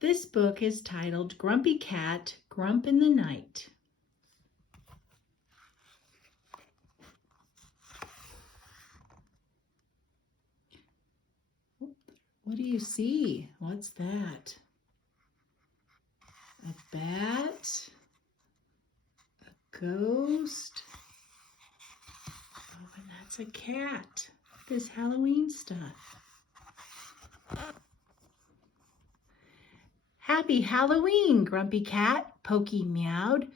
This book is titled Grumpy Cat, Grump in the Night. What do you see? What's that? A bat? A ghost? Oh, and that's a cat. This Halloween stuff. Happy Halloween, Grumpy Cat, Pokey meowed.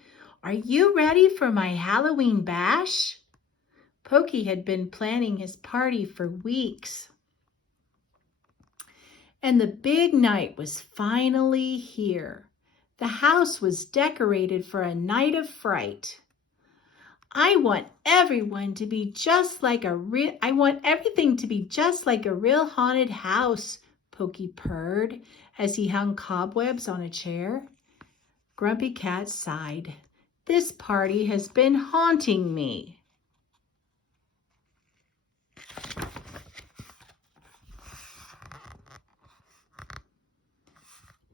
Are you ready for my Halloween bash? Pokey had been planning his party for weeks. And the big night was finally here. The house was decorated for a night of fright. I want everything to be just like a real haunted house, Pokey purred as he hung cobwebs on a chair. Grumpy Cat sighed. This party has been haunting me.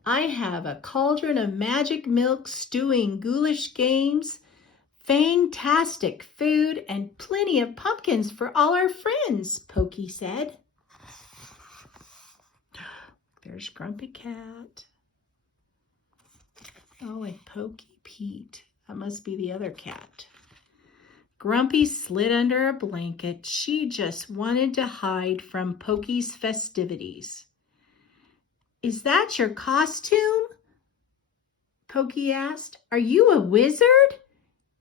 I have a cauldron of magic milk stewing ghoulish games, fantastic food, and plenty of pumpkins for all our friends, Pokey said. There's Grumpy Cat. Oh, and Pokey Pete. That must be the other cat. Grumpy slid under a blanket. She just wanted to hide from Pokey's festivities. Is that your costume? Pokey asked. Are you a wizard?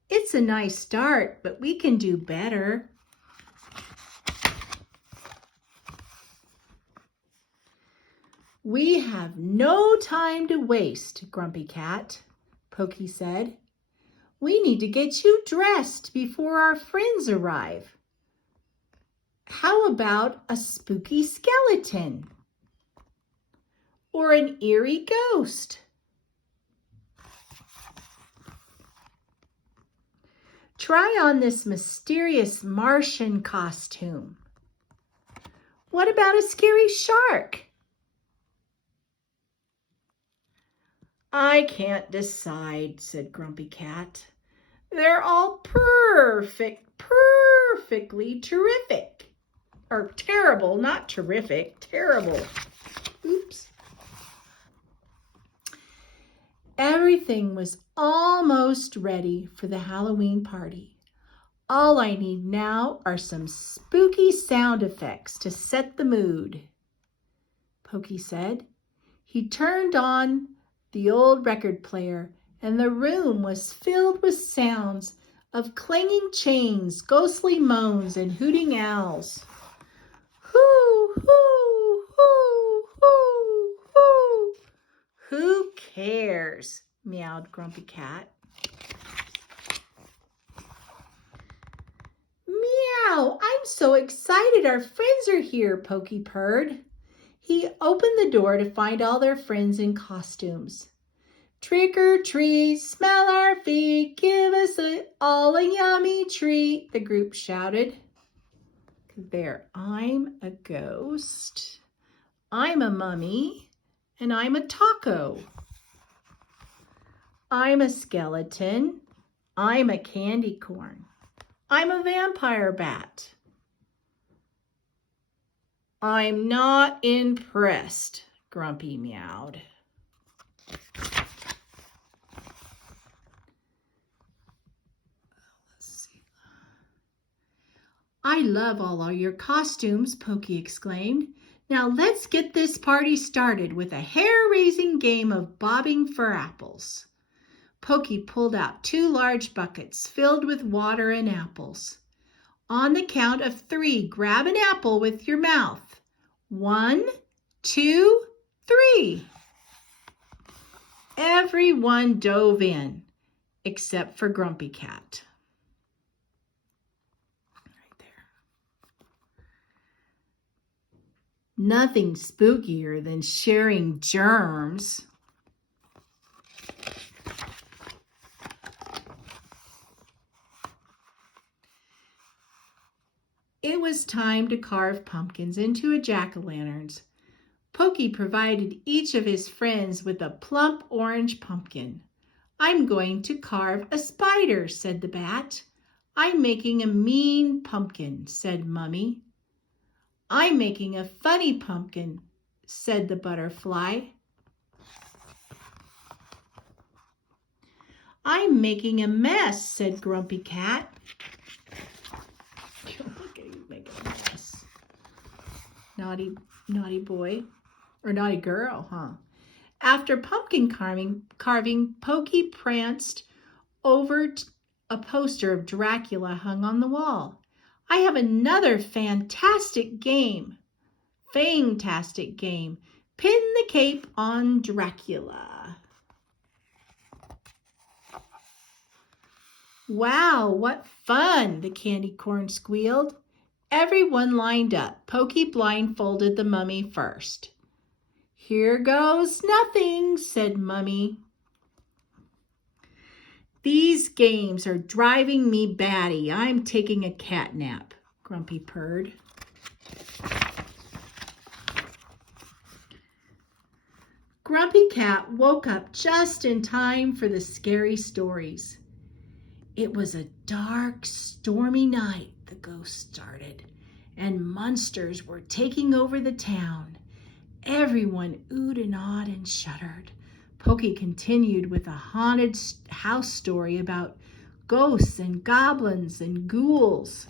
It's a nice start, but we can do better. We have no time to waste, Grumpy Cat, Pokey said. We need to get you dressed before our friends arrive. How about a spooky skeleton? Or an eerie ghost? Try on this mysterious Martian costume. What about a scary shark? I can't decide, said Grumpy Cat. They're all perfectly terrific. Or terrible, not terrific, terrible. Oops. Everything was almost ready for the Halloween party. All I need now are some spooky sound effects to set the mood, Pokey said. He turned on the old record player, and the room was filled with sounds of clanging chains, ghostly moans, and hooting owls. Hoo, hoo, hoo, hoo, hoo. Who cares? Meowed Grumpy Cat. Meow, I'm so excited our friends are here, Pokey purred. He opened the door to find all their friends in costumes. Trick or treat, smell our feet, give us all a yummy treat, the group shouted. There, I'm a ghost, I'm a mummy, and I'm a taco. I'm a skeleton, I'm a candy corn, I'm a vampire bat. I'm not impressed, Grumpy meowed. I love all your costumes, Pokey exclaimed. Now let's get this party started with a hair-raising game of bobbing for apples. Pokey pulled out 2 large buckets filled with water and apples. On the count of 3, grab an apple with your mouth. 1, 2, 3. Everyone dove in, except for Grumpy Cat. Right there. Nothing spookier than sharing germs. It was time to carve pumpkins into a jack-o'-lanterns. Pokey provided each of his friends with a plump orange pumpkin. "I'm going to carve a spider," said the bat. "I'm making a mean pumpkin," said Mummy. "I'm making a funny pumpkin," said the butterfly. "I'm making a mess," said Grumpy Cat. Look at you making a mess. Naughty boy. Or naughty girl, huh? After pumpkin carving, Pokey pranced over a poster of Dracula hung on the wall. "I have another fantastic game. Pin the cape on Dracula." "Wow, what fun!" the candy corn squealed. Everyone lined up. Pokey blindfolded the mummy first. "Here goes nothing," said Mummy. "These games are driving me batty. I'm taking a cat nap," Grumpy purred. Grumpy Cat woke up just in time for the scary stories. "It was a dark, stormy night," the ghost started, "and monsters were taking over the town. Everyone oohed and awed and shuddered." Pokey continued with a haunted house story about ghosts and goblins and ghouls.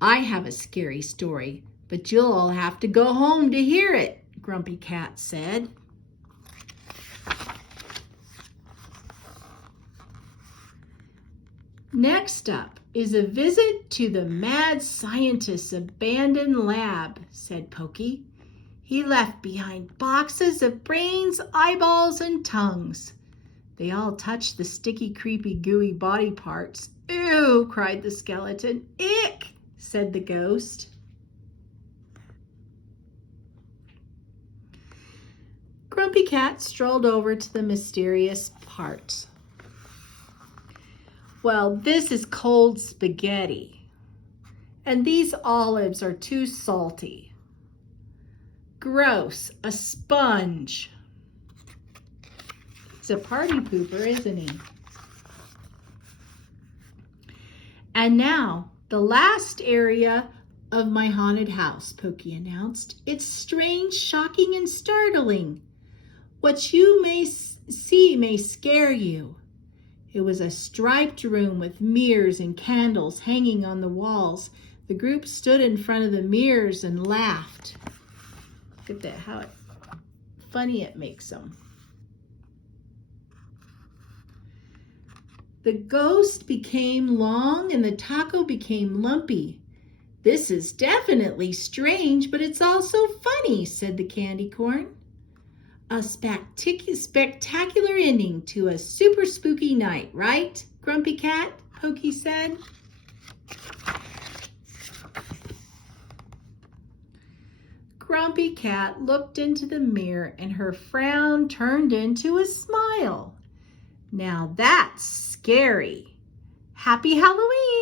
"I have a scary story, but you'll all have to go home to hear it," Grumpy Cat said. "Next up is a visit to the mad scientist's abandoned lab," said Pokey. "He left behind boxes of brains, eyeballs, and tongues." They all touched the sticky, creepy, gooey body parts. "Ew," cried the skeleton. "Ick," said the ghost. Grumpy Cat strolled over to the mysterious parts. "Well, this is cold spaghetti, and these olives are too salty. Gross, a sponge." He's a party pooper, isn't he? "And now, the last area of my haunted house," Pokey announced. "It's strange, shocking, and startling. What you may see may scare you." It was a striped room with mirrors and candles hanging on the walls. The group stood in front of the mirrors and laughed. Look at that, how funny it makes them. "The ghost became long and the taco became lumpy. This is definitely strange, but it's also funny," said the candy corn. "A spectacular ending to a super spooky night, right, Grumpy Cat?" Pokey said. Grumpy Cat looked into the mirror and her frown turned into a smile. "Now that's scary. Happy Halloween!"